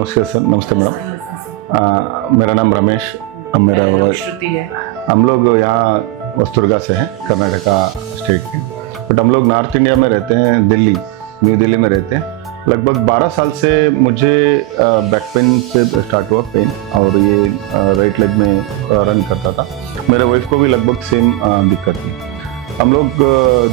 नमस्कार सर, नमस्ते मैडम। मेरा नाम रमेश, मेरा श्रुति है। हम लोग यहाँ वस्तुर्गा से हैं, कर्नाटका स्टेट के। बट हम लोग नॉर्थ इंडिया में रहते हैं, दिल्ली, न्यू दिल्ली में रहते हैं। लगभग 12 साल से मुझे बैक पेन से स्टार्ट हुआ पेन, और ये राइट लेग में रन करता था। मेरे वाइफ को भी लगभग सेम दिक्कत थी। हम लोग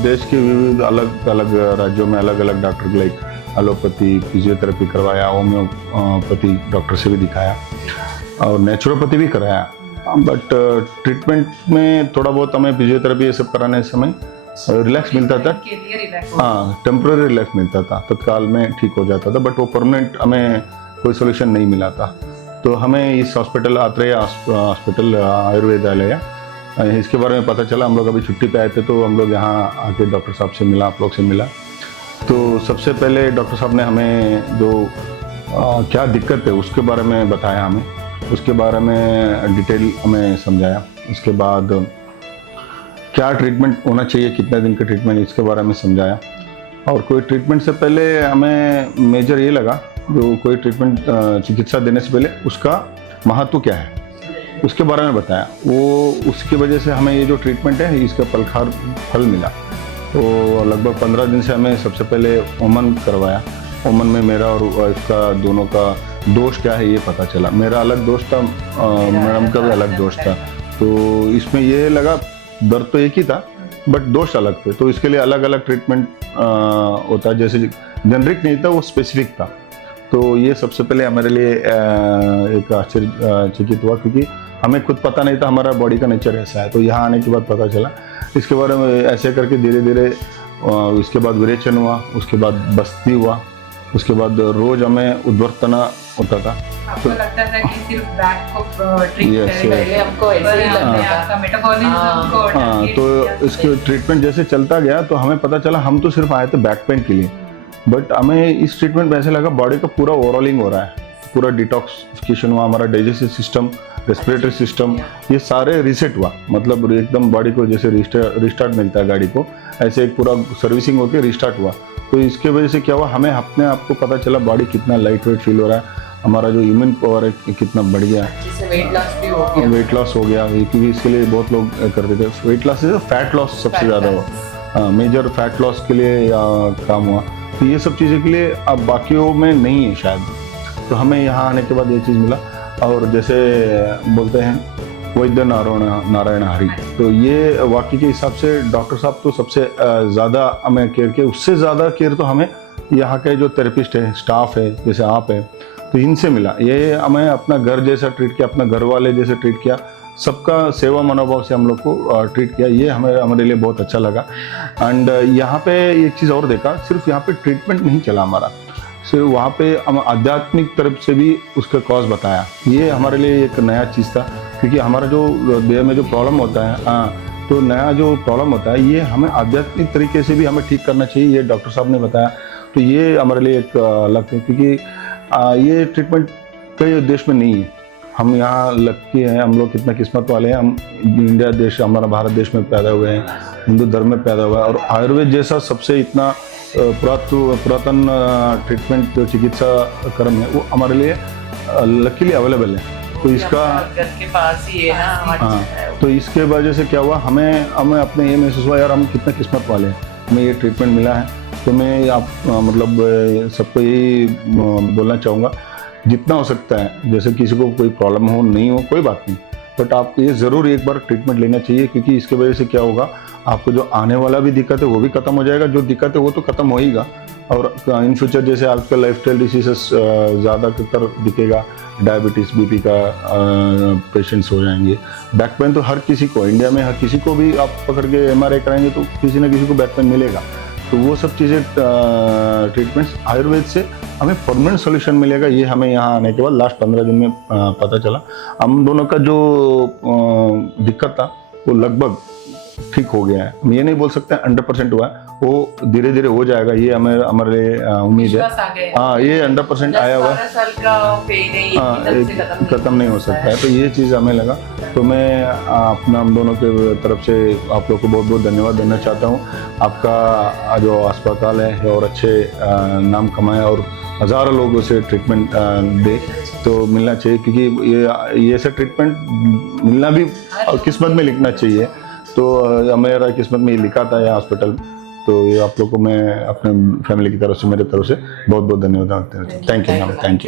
देश के विविध अलग अलग राज्यों में अलग अलग डॉक्टर लाइक एलोपैथी, फिजियोथेरेपी करवाया, होम्योपैथी डॉक्टर से भी दिखाया और नेचुरोपैथी भी कराया। बट ट्रीटमेंट में थोड़ा बहुत हमें फिजियोथेरेपी ये सब कराने समय रिलैक्स मिलता था। हाँ, टेम्पररी रिलैक्स मिलता था, तत्काल में ठीक हो जाता था। बट वो परमानेंट हमें कोई सोल्यूशन नहीं मिला था। तो हमें इस हॉस्पिटल आत्रेय हॉस्पिटल आयुर्वेदालय इसके बारे में पता चला। हम लोग अभी छुट्टी पे आए थे, तो हम लोग यहाँ आके डॉक्टर साहब से मिला, आप लोग से मिला। तो सबसे पहले डॉक्टर साहब ने हमें जो क्या दिक्कत है उसके बारे में बताया, हमें उसके बारे में डिटेल हमें समझाया। उसके बाद क्या ट्रीटमेंट होना चाहिए, कितने दिन का ट्रीटमेंट, इसके बारे में समझाया। और कोई ट्रीटमेंट से पहले हमें मेजर ये लगा, जो कोई ट्रीटमेंट चिकित्सा देने से पहले उसका महत्व क्या है उसके बारे में बताया। वो उसकी वजह से हमें ये जो ट्रीटमेंट है इसका फल मिला। तो लगभग 15 दिन से हमें सबसे पहले ओमन करवाया। ओमन में मेरा और वाइफ का दोनों का दोष क्या है ये पता चला। मेरा अलग दोष था, मैडम का भी अलग दोष था। तो इसमें ये लगा दर्द तो एक ही था बट दोष अलग थे। तो इसके लिए अलग अलग ट्रीटमेंट होता है, जैसे जेनरिक नहीं था, वो स्पेसिफिक था। तो ये सबसे पहले हमारे लिए एक आश्चर्यचकित हुआ, क्योंकि हमें खुद पता नहीं था हमारा बॉडी का नेचर ऐसा है। तो यहाँ आने के बाद पता चला। इसके बारे में ऐसे करके धीरे धीरे इसके बाद विरेचन हुआ, उसके बाद बस्ती हुआ, उसके बाद रोज हमें उद्वर्तना होता था। आपको लगता था कि सिर्फ बैक को ट्रीट Yes, पहले हमको ऐसे ही लगता है, आपका मेटाबॉलिज्म को हाँ, तो इसके ट्रीटमेंट जैसे चलता गया तो हमें पता चला हम तो सिर्फ आए थे बैक पेन के लिए, बट हमें इस ट्रीटमेंट में ऐसे लगा बॉडी का पूरा ओवरऑलिंग हो रहा है, पूरा डिटॉक्सिफिकेशन हुआ, हमारा डाइजेस्टिव सिस्टम, रेस्पिरेटरी सिस्टम, ये सारे रीसेट हुआ। मतलब एकदम बॉडी को जैसे रिस्टार्ट मिलता है गाड़ी को, ऐसे एक पूरा सर्विसिंग होकर रिस्टार्ट हुआ। तो इसके वजह से क्या हुआ, हमें अपने आप को पता चला बॉडी कितना लाइट वेट फील हो रहा है, हमारा जो इम्यून पावर है कितना बढ़ गया है। वेट लॉस भी हो गया। वेट लॉस हो गया, क्योंकि इसके लिए बहुत लोग करते थे। वेट लॉस से फैट लॉस सबसे ज़्यादा हुआ, मेजर फैट लॉस के लिए काम हुआ। तो ये सब चीज़ों के लिए अब बाकियों में नहीं है शायद। तो हमें यहाँ आने के बाद ये चीज़ मिला। और जैसे बोलते हैं वैद्य नारायण हरि, तो ये वाकई के हिसाब से डॉक्टर साहब तो सबसे ज़्यादा हमें केयर किया। उससे ज़्यादा केयर तो हमें यहाँ के जो थेरेपिस्ट है, स्टाफ है, जैसे आप है, तो इनसे मिला। ये हमें अपना घर जैसा ट्रीट किया, अपना घर वाले जैसे ट्रीट किया, सबका सेवा मनोभाव से हम लोग को ट्रीट किया। ये हमारे लिए बहुत अच्छा लगा। एंड यहाँ पे एक चीज़ और देखा, सिर्फ यहाँ पे ट्रीटमेंट नहीं चला हमारा, सिर्फ वहाँ पे हम आध्यात्मिक तरफ से भी उसका कॉज बताया। ये हमारे लिए एक नया चीज़ था, क्योंकि हमारा जो देह में जो प्रॉब्लम होता है, तो नया जो प्रॉब्लम होता है ये हमें आध्यात्मिक तरीके से भी हमें ठीक करना चाहिए, ये डॉक्टर साहब ने बताया। तो ये हमारे लिए एक अलग है, क्योंकि ये ट्रीटमेंट कई देश में नहीं है। हम यहाँ लकी हैं, हम लोग कितना किस्मत वाले हैं। हम इंडिया देश, हमारा भारत देश में पैदा हुए हैं, हिंदू धर्म में पैदा हुआ है, और आयुर्वेद जैसा सबसे इतना पुरातन ट्रीटमेंट जो चिकित्सा क्रम है वो हमारे लिए लकीली अवेलेबल है। तो इसका घर के पास ही है ना। हाँ, तो इसके वजह से क्या हुआ, हमें अपने ये महसूस हुआ यार हम कितना किस्मत वाले हैं, हमें ये ट्रीटमेंट मिला है। तो मैं आप मतलब सबको यही बोलना चाहूँगा, जितना हो सकता है, जैसे किसी को कोई प्रॉब्लम हो नहीं हो कोई बात नहीं, बट आप ये ज़रूर एक बार ट्रीटमेंट लेना चाहिए, क्योंकि इसके वजह से क्या होगा, आपको जो आने वाला भी दिक्कत है वो भी खत्म हो जाएगा, जो दिक्कत है वो तो खत्म होएगा। और इन फ्यूचर जैसे आपका लाइफस्टाइल डिसीजेस ज़्यादा कर दिखेगा, डायबिटीज़, बीपी का पेशेंट्स हो जाएंगे। बैक पेन तो हर किसी को, इंडिया में हर किसी को भी आप पकड़ के एमआरआई कराएंगे तो किसी न किसी को बैक पेन मिलेगा। तो वो सब चीज़ें ट्रीटमेंट्स आयुर्वेद से हमें परमानेंट सोल्यूशन मिलेगा। ये हमें यहाँ आने के बाद लास्ट 15 दिन में पता चला। हम दोनों का जो दिक्कत था वो लगभग ठीक हो गया है। हम ये नहीं बोल सकते 100% हुआ है, वो धीरे धीरे हो जाएगा, ये हमारे उम्मीद है। हाँ, ये 100% आया हुआ है, खत्म नहीं हो सकता है। तो ये चीज़ हमें लगा। तो मैं अपना हम दोनों के तरफ से आप लोग को बहुत बहुत धन्यवाद देना चाहता हूँ। आपका जो अस्पताल है और अच्छे नाम कमाए और हज़ारों लोग उसे ट्रीटमेंट दे तो मिलना चाहिए, क्योंकि ये ऐसा ट्रीटमेंट मिलना भी किस्मत में लिखना चाहिए। तो मेरा किस्मत में ये लिखा था यह हॉस्पिटल, तो ये आप लोग को मैं अपने फैमिली की तरफ से, मेरे तरफ से बहुत बहुत धन्यवाद देना। Thank you ma'am, thank you.